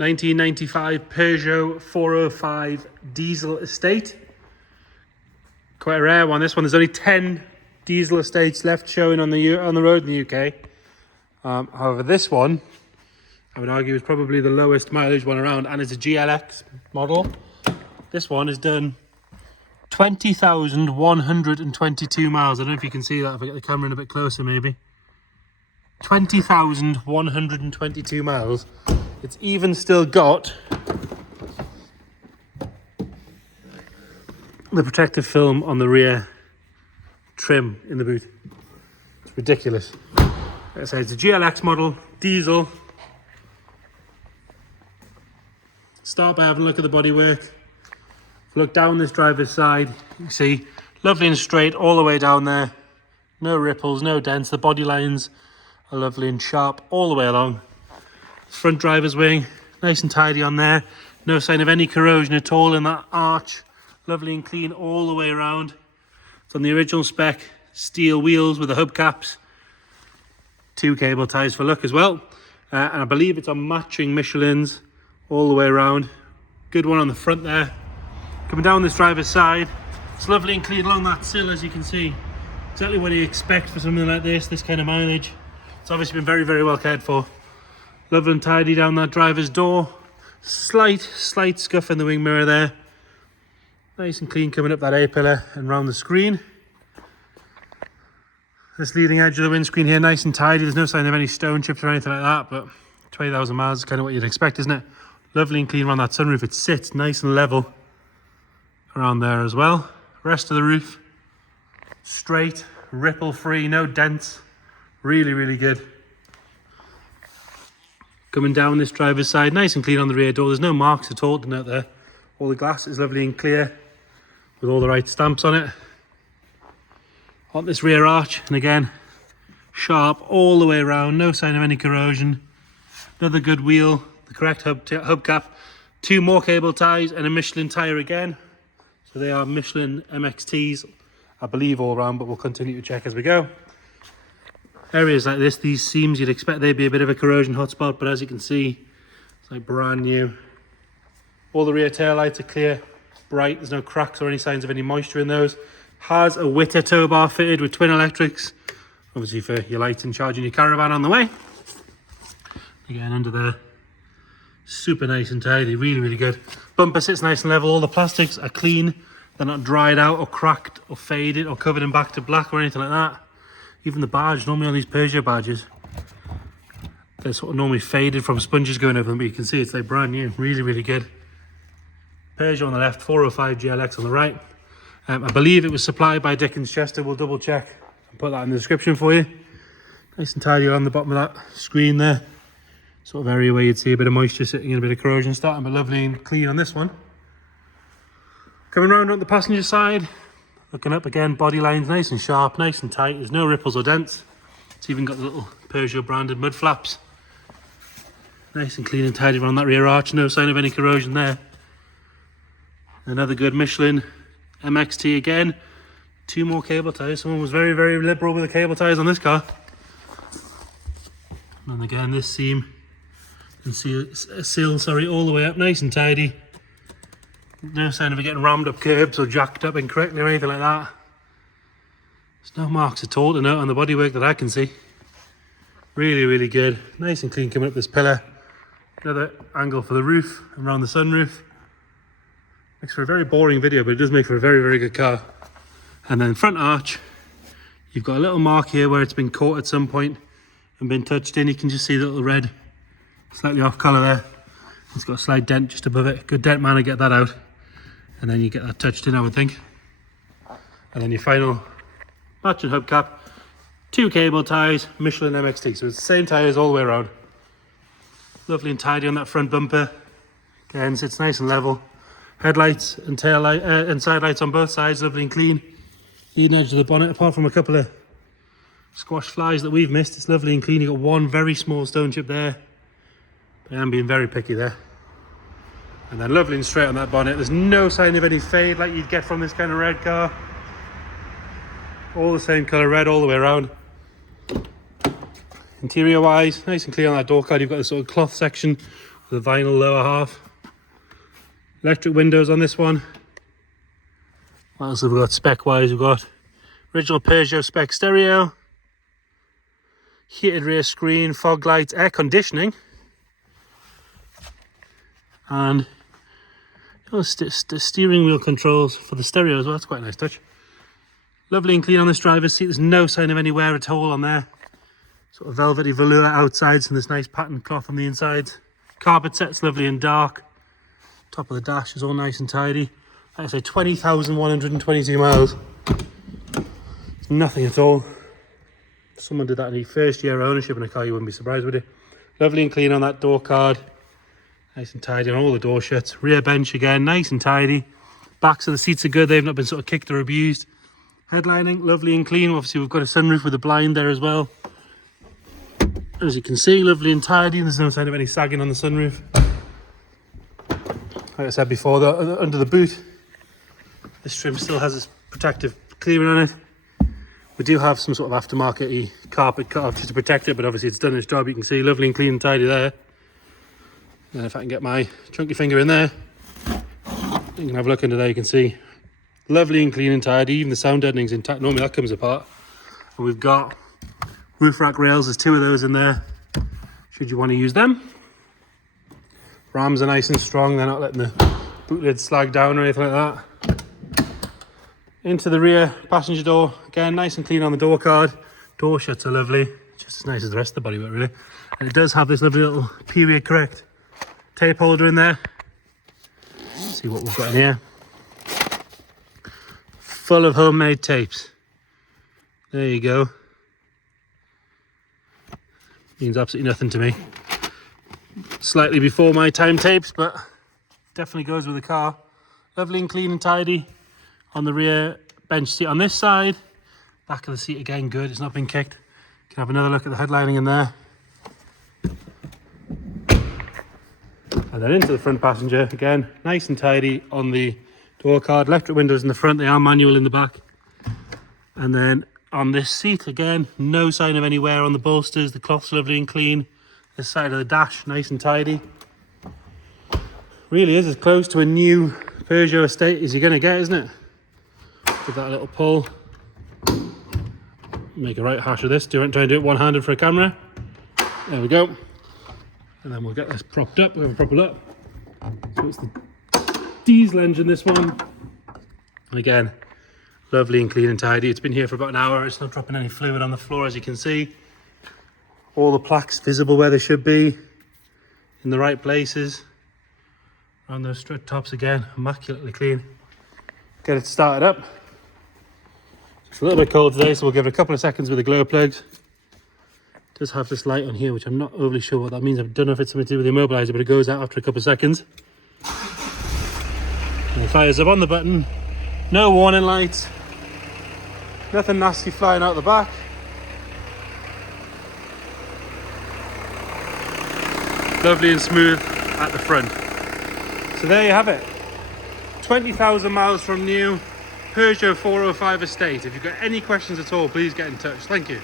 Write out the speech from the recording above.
1995 Peugeot 405 diesel estate. Quite a rare one. This one, there's only 10 diesel estates left showing on the road in the UK. However, this one, I would argue, is probably the lowest mileage one around, and it's a GLX model. This one is done 20,122 miles. I don't know if you can see that if I get the camera in a bit closer, maybe. 20,122 miles. It's even still got the protective film on the rear trim in the boot. It's ridiculous. Like I say, it's a GLX model, diesel. Start by having a look at the bodywork. If you look down this driver's side, you can see lovely and straight all the way down there. No ripples, no dents. The body lines are lovely and sharp all the way along. Front driver's wing, nice and tidy on there. No sign of any corrosion at all in that arch. Lovely and clean all the way around. It's on the original spec, steel wheels with the hubcaps. 2 cable ties for luck as well. And I believe it's on matching Michelins all the way around. Good one on the front there. Coming down this driver's side, it's lovely and clean along that sill, as you can see. Exactly what you expect for something like this kind of mileage. It's obviously been very, very well cared for. Lovely and tidy down that driver's door. Slight scuff in the wing mirror there. Nice and clean coming up that A-pillar and round the screen. This leading edge of the windscreen here, nice and tidy. There's no sign of any stone chips or anything like that, but 20,000 miles is kind of what you'd expect, isn't it? Lovely and clean around that sunroof. It sits nice and level around there as well. Rest of the roof, straight, ripple free, no dents. Really, really good. Coming down this driver's side, nice and clean on the rear door. There's no marks at all out there. All the glass is lovely and clear with all the right stamps on it. On this rear arch, and again, sharp all the way around. No sign of any corrosion. Another good wheel, the correct hubcap. 2 more cable ties and a Michelin tyre again. So they are Michelin MXTs, I believe, all around, but we'll continue to check as we go. Areas like this, these seams, you'd expect they'd be a bit of a corrosion hotspot, but as you can see, it's like brand new. All the rear tail lights are clear, bright. There's no cracks or any signs of any moisture in those. Has a Witter tow bar fitted with twin electrics, obviously for your lights and charging your caravan on the way. Again, under there, super nice and tidy, really, really good. Bumper sits nice and level. All the plastics are clean. They're not dried out or cracked or faded or covered in back to black or anything like that. Even the badge, normally on these Peugeot badges, they're sort of normally faded from sponges going over them, but you can see it's like brand new. Really, really good. Peugeot on the left, 405 GLX on the right. I believe it was supplied by Dickens Chester. We'll double check and put that in the description for you. Nice and tidy on the bottom of that screen there. Sort of area where you'd see a bit of moisture sitting and a bit of corrosion starting, but lovely and clean on this one. Coming round on the passenger side, looking up again, body lines nice and sharp, nice and tight. There's no ripples or dents. It's even got the little Peugeot branded mud flaps. Nice and clean and tidy around that rear arch. No sign of any corrosion there. Another good Michelin MXT again. 2 more cable ties. Someone was very, very liberal with the cable ties on this car. And again, this seam, you can see a sill, all the way up, nice and tidy. No sign of it getting rammed up curbs or jacked up incorrectly or anything like that. There's no marks at all to note on the bodywork that I can see. Really, really good. Nice and clean coming up this pillar. Another angle for the roof and around the sunroof. Makes for a very boring video, but it does make for a very, very good car. And then front arch, you've got a little mark here where it's been caught at some point and been touched in. You can just see the little red, slightly off colour there. It's got a slight dent just above it. Good dent man to get that out. And then you get that touched in, I would think. And then your final matching hubcap, 2 cable ties, Michelin MXT. So it's the same tyres all the way around. Lovely and tidy on that front bumper. Again, sits nice and level. Headlights and tail light and side lights on both sides, lovely and clean. Leading edge of the bonnet, apart from a couple of squash flies that we've missed, it's lovely and clean. You've got 1 very small stone chip there. But I am being very picky there. And then lovely and straight on that bonnet. There's no sign of any fade like you'd get from this kind of red car. All the same colour red all the way around. Interior wise, nice and clear on that door card. You've got this sort of cloth section with a vinyl lower half. Electric windows on this one. What else have we got spec wise? We've got original Peugeot spec stereo, heated rear screen, fog lights, air conditioning, and steering wheel controls for the stereo as well. That's quite a nice touch. Lovely and clean on this driver's seat. There's no sign of any wear at all on there. Sort of velvety velour outsides and this nice patterned cloth on the insides. Carpet set's lovely and dark. Top of the dash is all nice and tidy. Like I say, 20,122 miles. It's nothing at all. If someone did that in the first year of ownership in a car, you wouldn't be surprised, would you? Lovely and clean on that door card. Nice and tidy on all the door shuts. Rear bench again, nice and tidy. Backs of the seats are good. They've not been sort of kicked or abused. Headlining, lovely and clean. Obviously, we've got a sunroof with a blind there as well. As you can see, lovely and tidy. There's no sign of any sagging on the sunroof. Like I said before, under the boot, this trim still has its protective clearing on it. We do have some sort of aftermarket-y carpet cut off just to protect it, but obviously it's done its job. You can see lovely and clean and tidy there. And if I can get my chunky finger in there, you can have a look under there. You can see lovely and clean and tidy. Even the sound deadening's intact. Normally that comes apart. And we've got roof rack rails. There's 2 of those in there, should you want to use them. Rams are nice and strong. They're not letting the boot lid slag down or anything like that. Into the rear passenger door. Again, nice and clean on the door card. Door shuts are lovely. Just as nice as the rest of the bodywork, really. And it does have this lovely little period correct tape holder in there. Let's see what we've got in here. Full of homemade tapes. There you go. Means absolutely nothing to me. Slightly before my time tapes, but definitely goes with the car. Lovely and clean and tidy on the rear bench seat on this side. Back of the seat again, good. It's not been kicked. You can have another look at the headlining in there. And then into the front passenger again, nice and tidy on the door card. Electric windows in the front, they are manual in the back. And then on this seat again, no sign of any wear on the bolsters. The cloth's lovely and clean. This side of the dash, nice and tidy. Really is as close to a new Peugeot estate as you're going to get, isn't it? Give that a little pull. Make a right hash of this. Try and do it one-handed for a camera. There we go. And then we'll get this propped up. We'll have a proper look. So it's the diesel engine, this one. And again, lovely and clean and tidy. It's been here for about an hour. It's not dropping any fluid on the floor, as you can see. All the plaques visible where they should be, in the right places. On those strut tops again, immaculately clean. Get it started up. It's a little bit cold today, so we'll give it a couple of seconds with the glow plugs. It does have this light on here, which I'm not overly sure what that means. I don't know if it's something to do with the immobilizer, but it goes out after a couple of seconds. And it fires up on the button. No warning lights. Nothing nasty flying out the back. Lovely and smooth at the front. So there you have it. 20,000 miles from new, Peugeot 405 estate. If you've got any questions at all, please get in touch. Thank you.